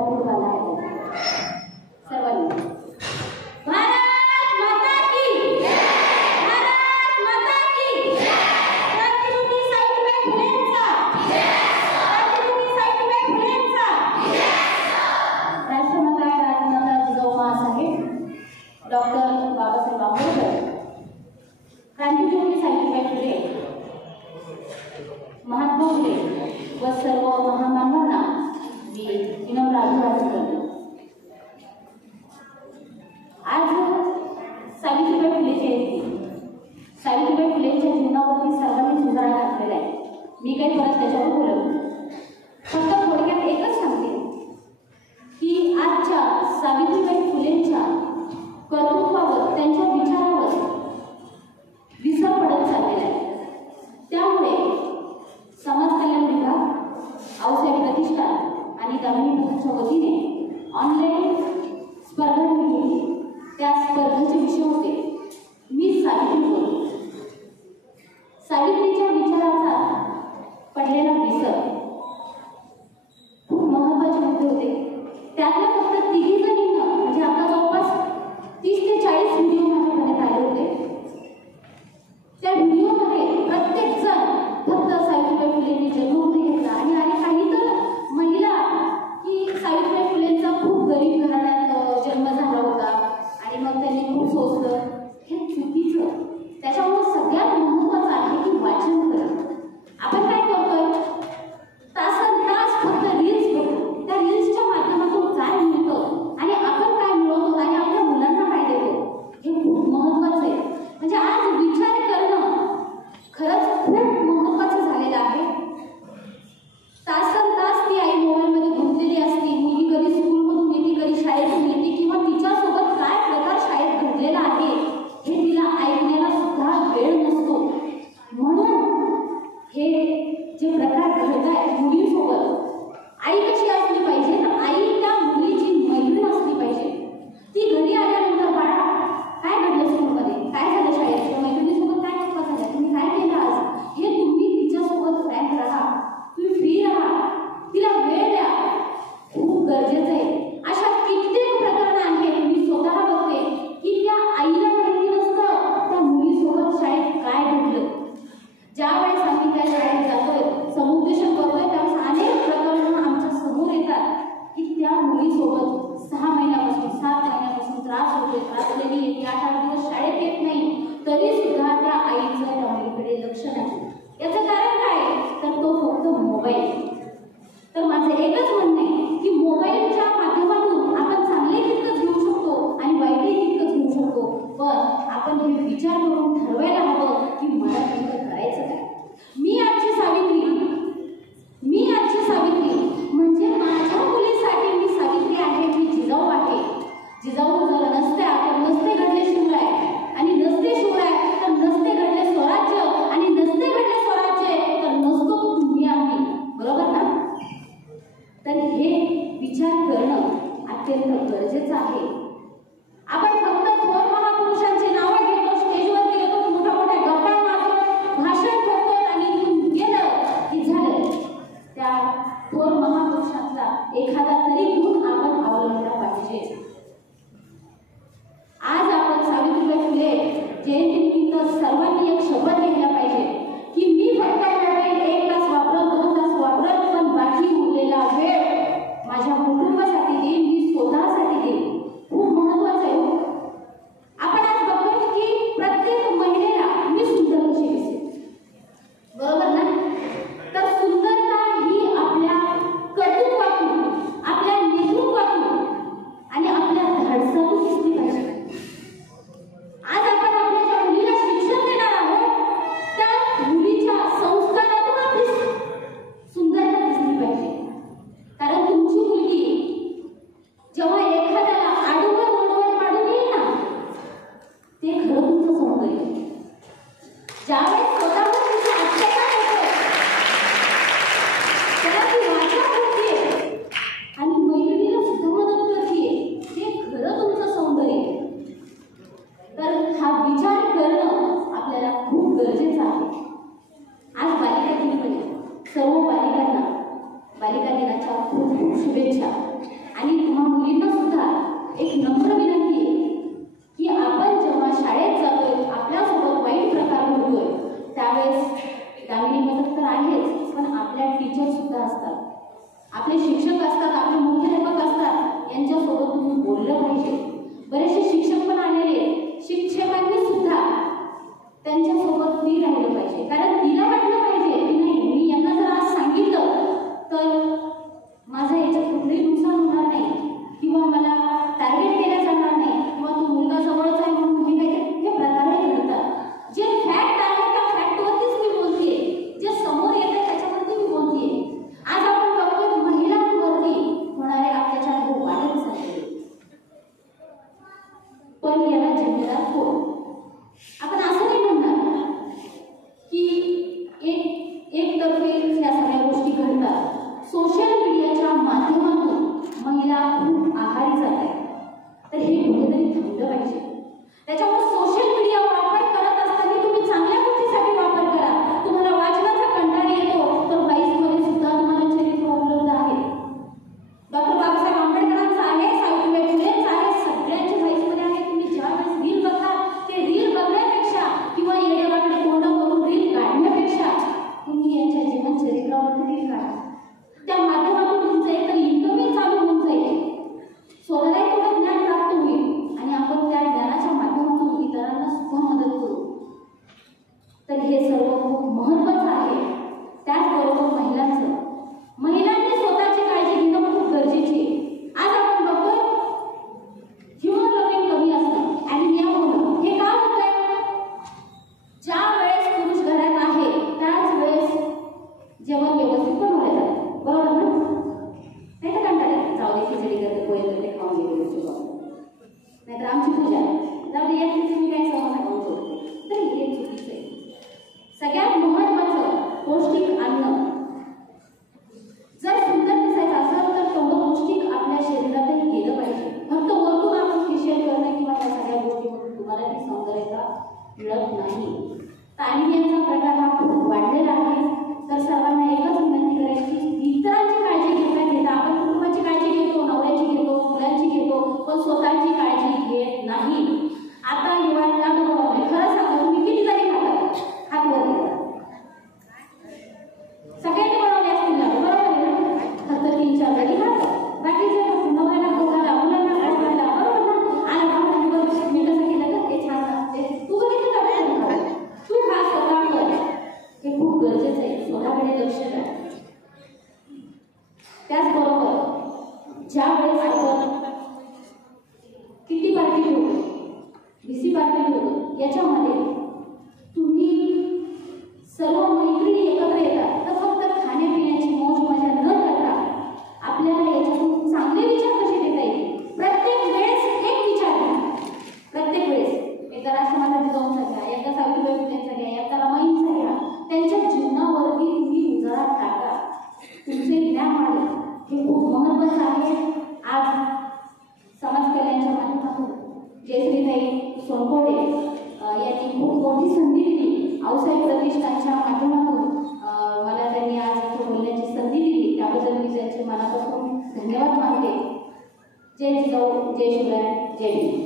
पूर्वाला आहे सर्वांनी भारत माता की जय, भारत माता की जय, क्रांतिज्योती सावित्रीबाई फुलेंचा जय, क्रांतिज्योती सावित्रीबाई फुलेंचा जय, राष्ट्रमाता राजमाता जिजाऊ माँसाहेब डॉक्टर बाबासाहेब आंबेडकर, क्रांतिज्योती सावित्रीबाई फुले, महात्मा फुले व सर्व महामानवांना मी विनम्र अभिवादन करते। आज सावित्रीबाई फुले जयंती, सावित्रीबाई फुलेंच्या जीवनावरती सर्वांनी सुधारणा घातलेला आहे। मी काही परत त्याच्यावर बोलत फक्त थोडक्यात एकच सांगते की आजच्या सावित्रीबाई फुलेंच्या कर्तृत्वावर, त्यांच्या विचारावर विसर पडत चाललेला आहे। त्यामुळे समाज कल्याण विभाग, आऊसाहेब प्रतिष्ठान आणि दामिनी पथाच्या वतीने ऑनलाईन स्पर्धा घेतली। त्या स्पर्धेचे विषय होते मी सावित्री बोलू। सावित्रीच्या विचाराचा पडलेला विसर खूप महत्त्वाचे मुद्दे होते। त्यातल्या फक्त 3 जणींना म्हणजे आता जवळपास 30 ते 40 व्हिडिओ माझ्यापर्यंत आले होते। त्या व्हिडिओमध्ये प्रत्येक जण फक्त सावित्रीबाई फुलेंनी जन्मदिन घेतला आणि काही तर महिला की सावित्रीबाई फुलेंचा खूप गरीब घराण्यात जन्म झाला होता आणि मग त्यांनी खूप सोचलं, हे चुकीचं। त्याच्यामुळे सगळ्यात महत्त्वाचं आहे की वाचन करा। आपण काय करतोय, तासनतास फक्त रील्स बघतो, त्या रील्सच्या माध्यमातून काय मिळतं आणि आपण काय मिळवतो आणि आपल्या मुलांना काय देतो, हे खूप महत्त्वाचं आहे। म्हणजे आज विचार करणं खरंच खूप महत्त्वाचं झालेलं आहे। तासनतास ती आई मोबाईलमध्ये गुंतलेली असते, मुलगी कधी स्कूलमधून येते, कधी शाळेतून येते किंवा तिच्यासोबत काय प्रकार शाळेत घडलेला आहे हे तिला ऐकण्याला सुद्धा वेळ नसतो। म्हणून हे जे प्रकार घडत आहेत मुलींसोबत, आई कशी असली पाहिजे, आई त्या मुलीची मैत्रीण असली पाहिजे। ती घरी आल्यानंतर बाळा काय घडलं स्कूलमध्ये, काय झालं शाळेत, मैत्रिणीसोबत काय गप्पा झाल्या, तुम्ही काय केलं आज, हे तुम्ही तिच्यासोबत फ्रँक राहा, तुम्ही फ्री राहा, तिला वेळ द्या, खूप गरजेचं आहे। अशा कित्येक प्रकरणं आहेत, मी स्वतः बघते की त्या आईला माहिती नसतं त्या मुलीसोबत शाळेत काय घडलं। ज्यावेळेस आम्ही त्या शाळेत जातोय, समुपदेशन करतोय, त्यावेळेस अनेक प्रकरणं आमच्या समोर येतात की त्या मुलीसोबत 6 महिन्यापासून 7 महिन्यापासून त्रास होतोय, त्रासलेली येते, 8 दिवस शाळेत येत नाही, तरी सुद्धा त्या आईचं त्या मुलीकडे लक्ष नाही। याचं कारण काय, तर तो फक्त मोबाईल। तर माझं एकच म्हणणं आहे की मोबाईलच्या माध्यमातून आपण चांगले तितकंच घेऊ शकतो आणि वाईटही तितकंच घेऊ शकतो, पण आपण हे विचार करून ठरवायला हवं की मला नेमकं करायचं काय। मी आजची सावित्री म्हणजे माझ्या मुलीसाठी मी सावित्री आहे, मी जिजाऊ आहे। जिजाऊ जर नसत्या तर नसते घडले शिवराय, आणि नसते शिवराय तर नसते घडले स्वराज्य, आणि नसते घडले स्वराज्य तर नसतो तुम्ही आम्ही, बरोबर ना। तर हे विचार करणं अत्यंत गरजेचं आहे। आपण फक्त थोर महापुरुषांची नावं घेतो, स्टेजवर गेलो, मोठ्या मोठ्या गप्पा मारतो, भाषण करतो आणि इथून गेलं की झालं। त्या थोर महापुरुषांचा एखादा तरी गुण आपण अवलंबला पाहिजे। आज आपण सावित्रीबाई फुले जयंतीनिमित्त सर्वांनी एक शपथ घ्यायला पाहिजे की मी फक्त मोबाईल 1 तास वापरत, 2 तास वापरत, पण बाकी उरलेला वेळ माझ्या कुटुंबासाठी देईन, मी स्वतःसाठी देईन। खूप महत्त्वाचं आहे नाहीतर आमची पूजा जाऊ दे यातलीच मी काही सहमत नव्हतो. तर हे चुकीचं आहे. सगळ्यात महत्वाचं पौष्टिक अन्न. जर सुंदर दिसायचं असेल तर तेवढं पौष्टिक आपल्या शरीरातही गेलं पाहिजे. फक्त वरतून आपण फेशियल करणं किंवा त्या सगळ्या गोष्टीमधून तुम्हाला ती सौंदर्यता मिळत नाही. ताणियांचा प्रकार हा खूप वाढलेला आहे. तर सर्वांना एकच विनंती करायची, इतरांची काळजी घेता आपण कुटुंबाची काळजी घेतो, नवऱ्याची घेतो, मुलांची घेतो, पण स्वतःची काळजी घेत नाही. आता हिवाळ्याला बरोबर खरं सांगा, तुम्ही किती जरी खाता हात वर करा. सगळ्यांनी बनवले असतील ना, बरोबर आहे ना? फक्त 3-4 जरी खाता, बाकीचे नवऱ्याला खायला, मुलांना खायला, बरोबर ना? आणि मी कसं केलं का ते छान असते, तू बघितलं का तू खा स्वतः कर. हे खूप गरजेचं आहे. स्वतःकडे लक्ष द्या. त्याचबरोबर ज्या वेळेस आपण किती पार्टी ठेवतो, BC पार्टी ठेवतो, याच्यामध्ये तुम्ही सर्व मैत्रिणी एकत्र येतात तर फक्त खाण्यापिण्याची मौज मजा न करता आपल्याला याच्यातून चांगले विचार कसे देता येईल. प्रत्येक वेळेस एक विचार घ्या. प्रत्येक वेळेस एकदा राष्ट्रमाता जिजाऊंचा घ्या, एकदा सावित्रीबाई फुलेंचा घ्या, एकदा रमाईंचा घ्या. त्यांच्या जीवनावरती तुम्ही उजाळा टाका. तुमचे ज्ञान वाढेल. हे खूप महत्त्वाचं आहे. आज समाज कल्याणच्या माध्यमातून जयश्रीताई सोनकोडे यांनी खूप मोठी संधी दिली. आऊसाहेब प्रतिष्ठानच्या माध्यमातून मला त्यांनी आज इथे बोलण्याची संधी दिली. त्याबद्दल मी त्यांचे मनापासून धन्यवाद मानते. जय जिजाऊ, जय शिवराय, जय भीम.